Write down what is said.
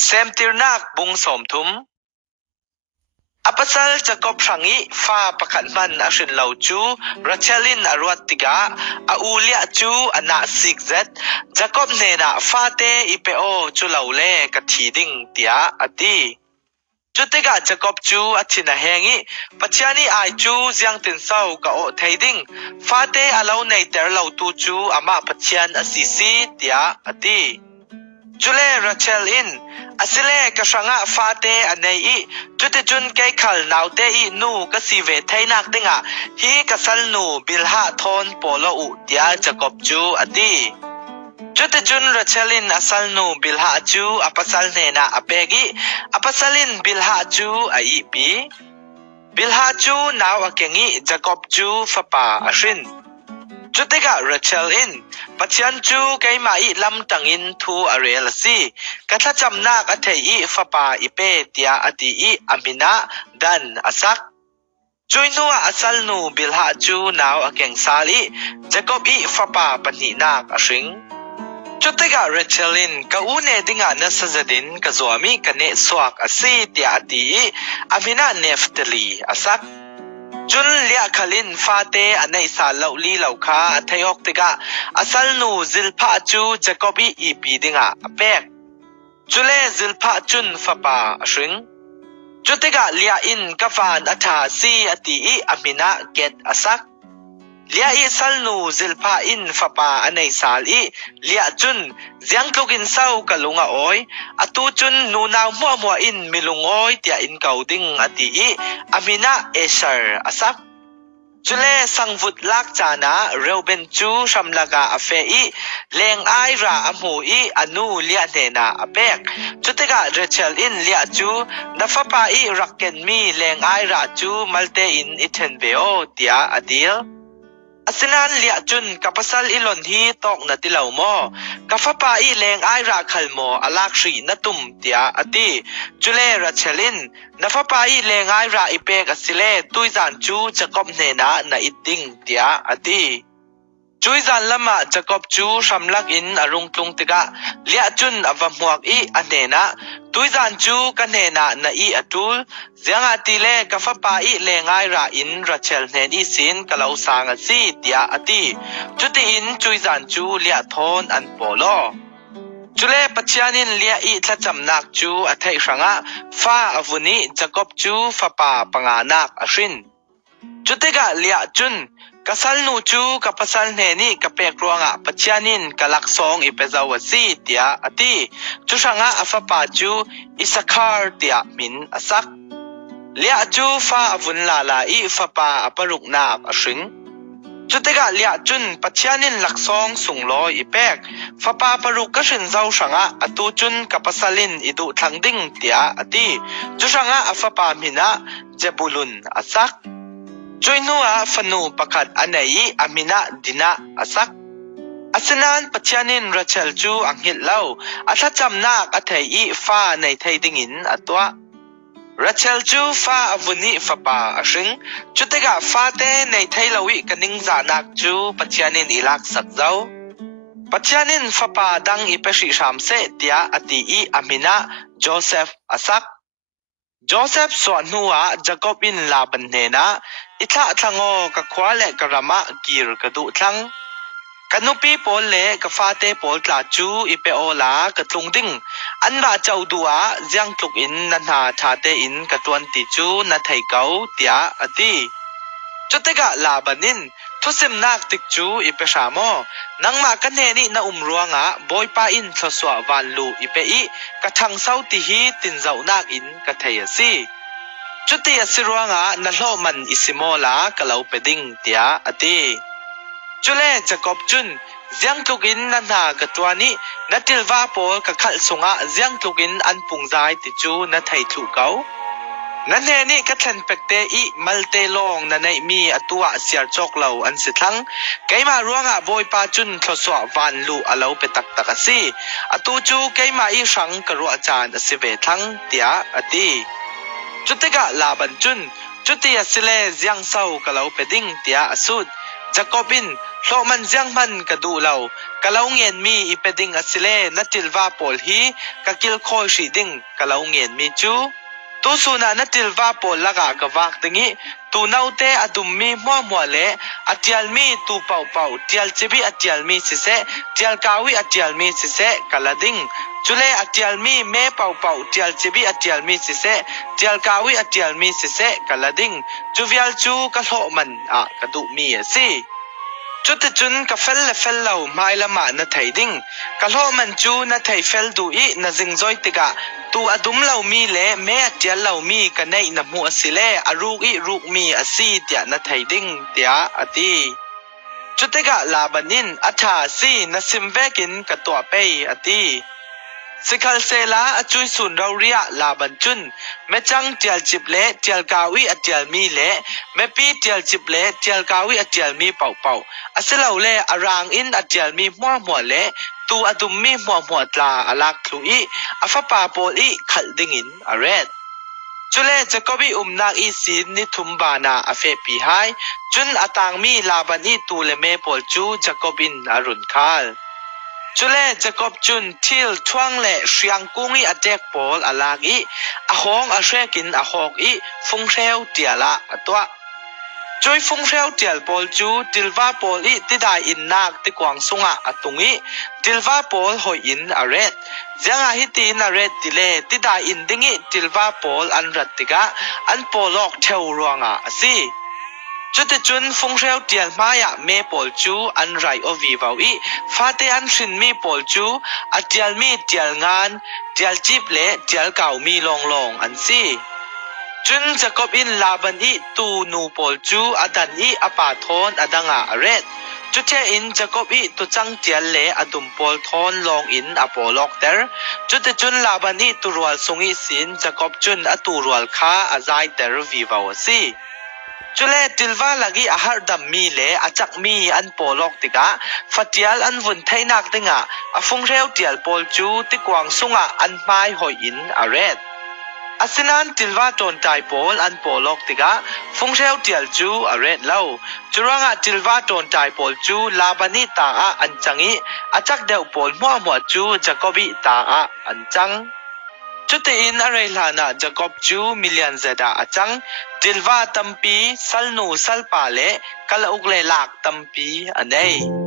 เซมติรนักบุงสมทุมอปัสลจะกบสังอีฟ้าประคันมันอชินเหล่าจูรัชลินอรวติกาอูเลียจูอนาซิกเซตจะกบเนนาฟ้าเตอิเปโอจูเหล่าเล่กะทีดิงเตียอดีจุดที่กะจะกบจูอธินาเฮงีปัจจัยนี้ไอจูยังตินเศร้ากะโอไทยดิงฟ้าเตอเหล่าในแต่เหล่าตูจูอามาปัจจัยอสิซีเตียอดีจุเลรัชลินอสิเลกะสังะฟ้าเตอเนอีจุดจุนไกขัลนาวเตอีนูกะสีเวไทนักติงะฮีกะสัลนูบิลหะทอนโปโลอุเตียจะกบจูอดีจุดจุนรัชลินอสัลนูบิลหะจูอปัสลเนนาอเปกิอปัสลินบิลหะจูออีปีบิลหะจูนาวอเกงีจะกบจูฟะปาอชินจุดที่กะรัชลินปัจจันจูไกมาอีลำตังอินทูอเรลซีกะทะจำนักอเทอีฟะปาอิเปเตียอดีอีอามินาดันอสักจุยนัวอสัลนูบิลหะจูนาวอเกงซาลีจะกบอีฟะปาปนินักอชิงจุดที่กะรัชลินกะอูเนดิงานัสซะดินกะซัวมีกะเนสวากอซีเตียอดีอามินาเนฟตลีอสักจุนเลียขลินฟาเตอันในสาลาวลีลาวคาไทยอกติกะอสัลนูซิลพาจูจะกบีอีปีดิงะอเปกจุเลซิลพาจุนฟาปาอชิงจุติกะเลียอินกะฟานอัฐาซีอติอีอามินาเกตอสักเลียอิสัลนูซิลพาอินฟาปาอันในสาลีเลียจุนเสียงกกินเศร้ากะลุงอโอยอตูจุนนูนาวมัวมัวอินมิลุงโอยเตียอินเกาดิงอติอีอามินาเอเชอร์อสักจุเลสังวุดลักจานาเรวเบนจูชัมลากาอเฟอีเลงไอราอมูอีอนูเลียเนนาอเปกจุติกะเรเชลอินเลียจูนฟปาอีรักเกนมีเลงไอราจูมัลเตอินอิเทนเบโอเตียอดิลอสินันเลียจุนกับปัสลอิลอนฮีตอกนติลาวโมกับฟปาอีเลงไอราคัลโมอลักชีนตุมเตียอติจุเลรัชลินนฟปาอีเลงไอราอิเปกอสิเลตุยจานจูจะกบเนนานาอิติงเตียอติจุยจานละมาจะกบจูชัมลักอินอรุงตุงติกะเลียจุนอวมวกอีอเนนาตุยจานจูกันเนนานาอีอตุลเสียงอติเลกับฟปาอีเลงไอราอินรัชลเนนอีสินกะลาวสางอซีเตียอติจุติอินจุยจานจูเลียทอนอันโปโลจุเลปัจจานินเลียอีทะจำนักจูอเทสังะฟ้าอวุนีจะกบจูฟปาปังานักอชินจุติกะเลียจุนกะสัลนูจูกะปัสลเนนีกะเปกรวงะปัจจานินกะลักซองอิเปซาวซีเตียอติจุสังะอฟปาจูอิสคาร์เตียมินอสักเลียจูฟ้าอวุนลาลาอีฟปาอปรุกนักอชิงจุติกะเลียจุนปัจจานินลักซองสุงลอยอิเปกฟปาปรุกกะชินเจ้าสังะอตูจุนกะปัสลินอิดุทังดิงเตียอติจุสังะอฟปามินะเจบุลุนอสักจุยนัวฟนูประคัดอันไหนอามินะดินะอสักอสนานปัจจานินรัชลจูอังหิตเล่าอัตจำนักอัทยีฟ้าในไทยดิงินอัตัวรัชลจูฟ้าอวุนิฟปาอชิงจุติกะฟ้าเตในไทยลวิกนิงจานักจูปัจจานินอิลักสักเจ้าปัจจานินฟปาดังอิเปชิชามเซเตียอติอีอามินะโจเซฟอสักโจเซฟสวนหัวจะกบินลาบันเนนะอิทะทังโอกะควาเลกะระมะกีรกะดุทังกะนุปีโปเลกะฟาเตโปลตาจูอิเปโอลากะตุงดิงอันบาเจ้าดัวยังตุกอินนันหาชาเตอินกะตวนติจูนะไทเกาเตียอติจุติกะลาบันินทุสิมนักติกจูอิเปชาโมนังมากันเนนี่นะรวงะบอยปาอินทสววานลูอิเปอีกะทังเซาติฮีตินเจ้านักอินกะเทยซีจุติยสิรวงะนะโลมันอิสิโมลากะลาวเปดิงเตียอติจุเลจะกบจุนเสียงทุกินนันหากะตัวนี้นัติลวาโปกะขัลสุงะเสียงทุกินอันปุงใจติจูนัทไททุเกานั่นเองนี่กะทันเป็กเตอีมัลเตลองนั่นไอมีอตัวเสียจอกเหล่าอันสิทังไกมารวงะบอยปาจุนทศววันลูอลาวเปตักตักซีอตูจูไกมาอีสังกะรัวอาจารย์สิเวทังเตียอติจุติกะลาบันจุนจุติยสิเลเสียงเศร้ากะลาวเปดิงเตียอสุด Jacobin lo man jiang man ka du lo kalau ngien mi ipeding asile na tilwa pol hi ka kil khoi shi ding kalau ngien mi chu tu suna na tilwa pol laga ka wak tingi tu naute adum mi mo le atial mi tu pau tial chibi atial mi sise tial kawi atial mi sise kalading chule atial mi me pau tial chibi atial mi sise tial kawi atial mi sise kalading chuvial chu ka lo man a ka du mi si chút chun ka fel lo mai lama na thai ding ka lo man chu na thai fel du I na jing zoi tika tu adum lo mi le me atial lo mi ka nei na mu asile aruk I ruk mi asi tia na thai ding tia ati chutega labanin atha si na simvekin ka to pe ati Sikhal sela achui sun rawria laban chun me chang tial chip le tial kawi atial mi le me pi tial chip le tial kawi atial mi pau aselo le arang in atial mi mo le tu adum mi mo tla alak thlui afa pa pol I khal ding in aret chule jacobi umnak I sin ni thumbana afe pi hai chun atang mi laban I tu le me pol chu jacobin arun khal chule Jacob chun thil thuang le hriang kungi atek pol alagi ahong a hrekin ahok I phung hreu tiala atwa choi phung hreu tial pol chu tilwa pol I tidai innak ti kwang sunga atungi tilwa pol hoi in aret janga hiti in aret tile tidai indingi tilwa pol anrat tika an polok theu ruanga asi chute chun phung hreu tial maya me pol chu an rai o vi vau I fate an hrin mi pol chu atial mi tial ngan tial chip le tial kau mi long an si chun Jacob in laban I tu nu pol chu adan I apa thon adanga aret chute in Jacob I tu chang tial le adum pol thon long in apolok ter chute chun laban I tu rual sungi sin Jacob chun atu rual kha azai ter vi vau si chule tilwa lagi ahar dam mi le achak mi an polok tika fatial an vun thainak tinga afung reu tial pol chu ti kwang sunga an mai hoi in aret asinan tilwa ton tai pol an polok tika fung reu tial chu aret lo churanga tilwa ton tai pol chu labani ta a an changi achak deu pol mo chu jacobi ta a an chang chute in aray lana Jacob chu million zeda achang tilwa tampi salnu salpa le kalauk le lak tampi anay